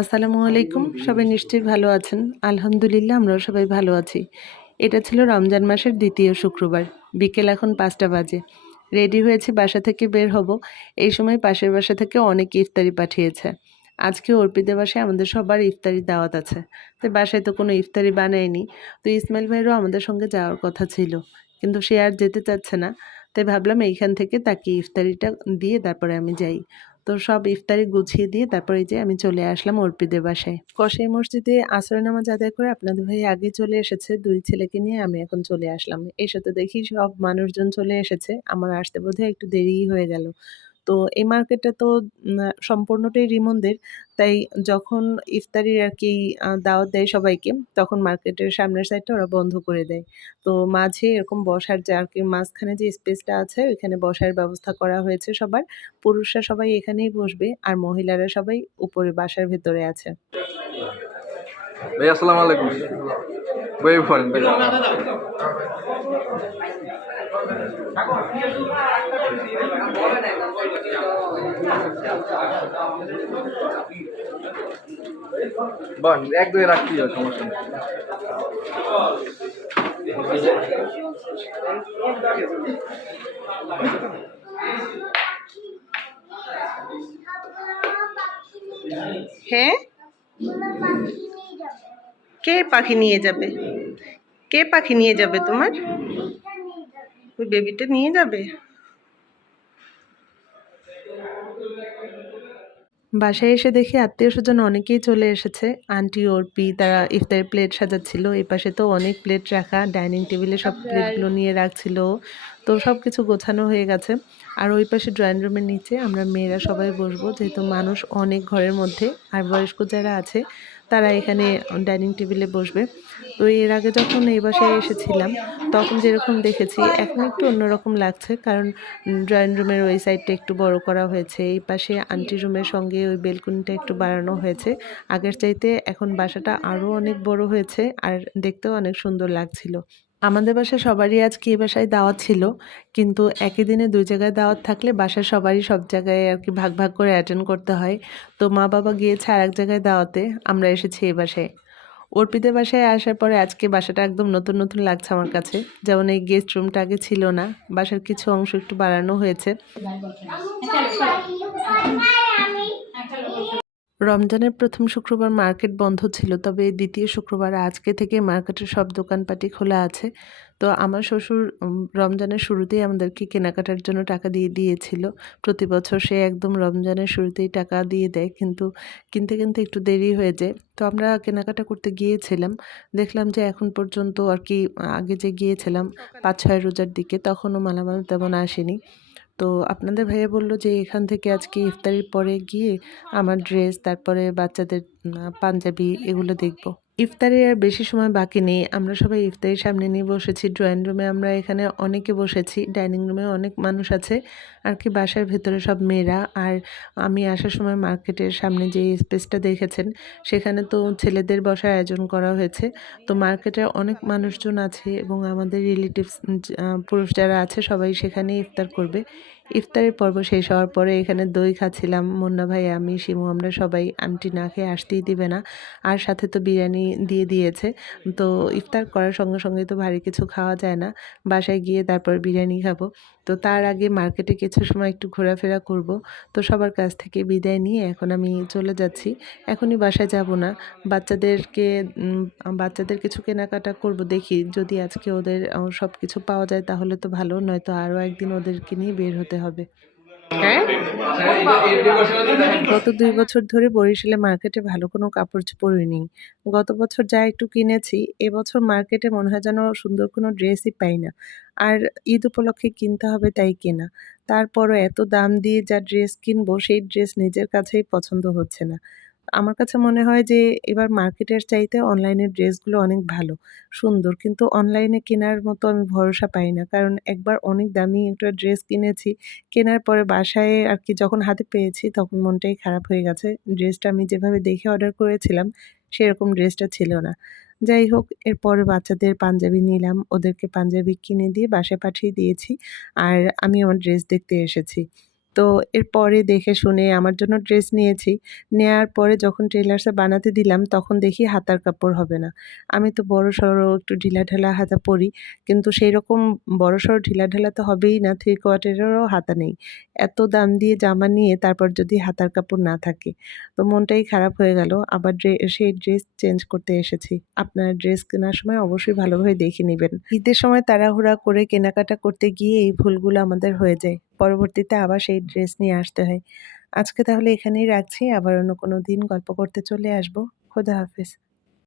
আসসালামু আলাইকুম। সবাই নিশ্চয়ই ভালো আছেন। আলহামদুলিল্লাহ আমরাও সবাই ভালো আছি। এটা ছিল রমজান মাসের ২য় শুক্রবার। বিকেল এখন ৫টা বাজে। রেডি হয়েছি বাসা থেকে বের হব। এই সময় পাশের বাসা থেকে অনেকে ইফতারি পাঠিয়েছে। আজকে অর্পিতের বাসায় আমাদের সবার ইফতারির দাওয়াত আছে। তো বাসায় তো কোনো ইফতারি বানায়নি। তো ইসমাইল ভাইয়েরও আমাদের সঙ্গে যাওয়ার কথা ছিল। কিন্তু সে আর যেতে চাচ্ছে না। তাই ভাবলাম এইখান থেকে তাকে ইফতারিটা দিয়ে তারপরে আমি যাই। তো সব ইফতারি গুছিয়ে দিয়ে তারপরে এই যে আমি চলে আসলাম অর্পিদের বাসায়। কসাই মসজিদে আসরের নামাজ আদায় করে আপনাদের ভাই আগে চলে এসেছে। ২ ছেলেকে নিয়ে আমি এখন চলে আসলাম। এসে তো দেখি সব মানুষজন চলে এসেছে। আমার আসতে বোধহয় একটু দেরিই হয়ে গেল। তো এই মার্কেটটা তো সম্পূর্ণটাই রিমনদের। তাই যখন ইফতারির আরকি দাওয়াত দেয় সবাইকে, তখন মার্কেটের সামনের সাইডটা ওরা বন্ধ করে দেয়। তো মাঝে এরকম বসার যে আরকি মাঝখানে যে স্পেসটা আছে, ওইখানে বসার ব্যবস্থা করা হয়েছে সবার। পুরুষরা সবাই এখানেই বসবে আর মহিলারা সবাই উপরে বাসার ভেতরে আছে। ভাই আসসালামু আলাইকুম। বই পড়েন ভাই। বল এক দুই রাখতে হয় সমস্যা নেই। হ্যাঁ? কে পাখি নিয়ে যাবে? কে পাখি নিয়ে যাবে তোমার? ওই বেবিটা নিয়ে যাবে? বাসায় এসে দেখি আত্মীয়স্বজন অনেকেই চলে এসেছে। আন্টি, অর্পি তারা ইফতারের প্লেট সাজাচ্ছিল। এপাশে তো অনেক প্লেট রাখা। ডাইনিং টেবিলে সব প্লেটগুলো নিয়ে রাখছিল। তো সবকিছু গোছানো হয়ে গেছে। আর ওই পাশে ড্রয়িং রুমের নিচে আমরা মেয়েরা সবাই বসবো। যেহেতু মানুষ অনেক ঘরের মধ্যে। আর বয়স্ক যারা আছে তারা এখানে ডাইনিং টেবিলে বসবে। তো এর আগে যখন এই বাসায় এসেছিলাম তখন যেরকম দেখেছি এখন একটু অন্যরকম লাগছে। কারণ ড্রয়িং রুমের ওই সাইডটা একটু বড় করা হয়েছে। এই পাশে আন্টি রুমের সঙ্গে ওই বেলকনিটা একটু বাড়ানো হয়েছে। আগের চাইতে এখন বাসাটা আরো অনেক বড় হয়েছে আর দেখতেও অনেক সুন্দর লাগছিল। আমাদের বাসায় সবারই আজকে এই বাসায় দাওয়াত ছিল। কিন্তু একই দিনে ২ জায়গায় দাওয়াত থাকলে বাসার সবারই সব জায়গায় আরকি ভাগ, ভাগ করে অ্যাটেন্ড করতে হয়। তো মা-বাবা গিয়েছে আরেক জায়গায় দাওয়াতে, আমরা এসেছি এই বাসায়। অর্পিতের বাসায় আসার পরে আজকে বাসাটা একদম নতুন, নতুন লাগছে আমার কাছে। যেমন এই গেস্ট রুমটা আগে ছিল না। বাসার কিছু অংশ একটু বাড়ানো হয়েছে। রমজানের ১ম শুক্রবার মার্কেট বন্ধ ছিল। তবে ২য় শুক্রবার আজকে থেকে মার্কেটের সব দোকানপাটই খোলা আছে। তো আমার শ্বশুর রমজানের শুরুতেই আমাদেরকে কেনাকাটার জন্য টাকা দিয়ে দিয়েছিল। প্রতি বছর সে একদম রমজানের শুরুতেই টাকা দিয়ে দেয়। কিন্তু কিনতে, কিনতে একটু দেরি হয়ে যায়। তো আমরা কেনাকাটা করতে গিয়েছিলাম। দেখলাম যে এখন পর্যন্ত আরকি আগে যে গিয়েছিলাম ৫-৬ রোজার দিকে তখনও মালামাল তেমন আসেনি। তো আপনাদের ভাইয়া বলল যে এখান থেকে আজকে ইফতারির পরে গিয়ে আমার ড্রেস তারপরে বাচ্চাদের পাঞ্জাবি এগুলো দেখব। ইফতারির আর বেশি সময় বাকি নেই। আমরা সবাই ইফতারির সামনে নিয়ে বসেছি। ড্রয়িং রুমে আমরা এখানে অনেকে বসেছি। ডাইনিং রুমে অনেক মানুষ আছে। আর কি বাসার ভেতরে সব মেয়েরা। আর আমি আসার সময় মার্কেটের সামনে যে স্পেসটা দেখেছেন সেখানে তো ছেলেদের বসার আয়োজন করা হয়েছে। তো মার্কেটে অনেক মানুষজন আছে এবং আমাদের রিলেটিভস পুরুষ যারা আছে সবাই সেখানেই ইফতার করবে। ইফতারের পর্ব শেষ হওয়ার পরে এখানে দই খাচ্ছিলাম। মুন্না ভাই, আমি, শিমু আমরা সবাই। আন্টি না খেয়ে আসতেই দিবে না। আর সাথে তো বিরিয়ানি দিয়ে দিয়েছে। তো ইফতার করার সঙ্গে, সঙ্গে তো ভারী কিছু খাওয়া যায় না। বাসায় গিয়ে তারপর বিরিয়ানি খাবো। তো তার আগে মার্কেটে কিছু সময় একটু ঘোরাফেরা করব। তো সবার কাছ থেকে বিদায় নিয়ে এখন আমি চলে যাচ্ছি। এখনই বাসায় যাব না। বাচ্চাদেরকে বাচ্চাদের কিছু কেনাকাটা করব দেখি যদি আজকে ওদের সবকিছু পাওয়া যায় তাহলে তো ভালো, নয়তো আরও একদিন ওদেরকে নিয়ে বের হতে হবে। হ্যাঁ? গত ২ বছর ধরে বরিশালে মার্কেটে ভালো কোনো কাপড়-চোপড়ই নেই। গত বছর যা একটু কিনেছি, এবছর মার্কেটে মনে হয় যেন সুন্দর কোনো ড্রেসই পাই না। আর ঈদ উপলক্ষে কিনতে হবে তাই কেনা। তারপরও এত দাম দিয়ে যা ড্রেস কিনবো, সেই ড্রেস নিজের কাছেই পছন্দ হচ্ছে না। আমার কাছে মনে হয় যে এবার মার্কেটের চাইতে অনলাইনের ড্রেসগুলো অনেক ভালো, সুন্দর। কিন্তু অনলাইনে কেনার মতো আমি ভরসা পাই না। কারণ একবার অনেক দামি একটা ড্রেস কিনেছি। কেনার পরে বাসায় আরকি যখন হাতে পেয়েছি তখন মনটাই খারাপ হয়ে গেছে। ড্রেসটা আমি যেভাবে দেখে অর্ডার করেছিলাম সেরকম ড্রেসটা ছিল না। যাই হোক এরপরে বাচ্চাদের পাঞ্জাবি নিলাম। ওদেরকে পাঞ্জাবি কিনে দিয়ে বাসায় পাঠিয়ে দিয়েছি। আর আমি আমার ড্রেস দেখতে এসেছি। তো এরপরে দেখে শুনে আমার জন্য ড্রেস নিয়েছি। নেয়ার পরে যখন টেলার্সে বানাতে দিলাম তখন দেখি হাতার কাপড় হবে না। আমি তো বড়সড় একটু ঢিলাঢালা হাতা পরি। কিন্তু সেইরকম বড়সড় ঢিলাঢালা তো হবেই না, 3 কোয়ার্টারেরও হাতা নেই। এত দাম দিয়ে জামা নিয়ে তারপর যদি হাতার কাপড় না থাকে, তো মনটাই খারাপ হয়ে গেল। আবার সেই ড্রেস চেঞ্জ করতে এসেছি। আপনারা ড্রেস কেনার সময় অবশ্যই ভালোভাবে দেখে নিবেন। ঈদের সময় তাড়াহুড়া করে কেনাকাটা করতে গিয়ে এই ভুলগুলো আমাদের হয়ে যায়। পরবর্তীতে আবার সেই ড্রেস নিয়ে আসতে হয়। আজকে তাহলে এখানেই রাখছি। আবার অন্য কোনো দিন গল্প করতে চলে আসব। খোদা হাফেজ।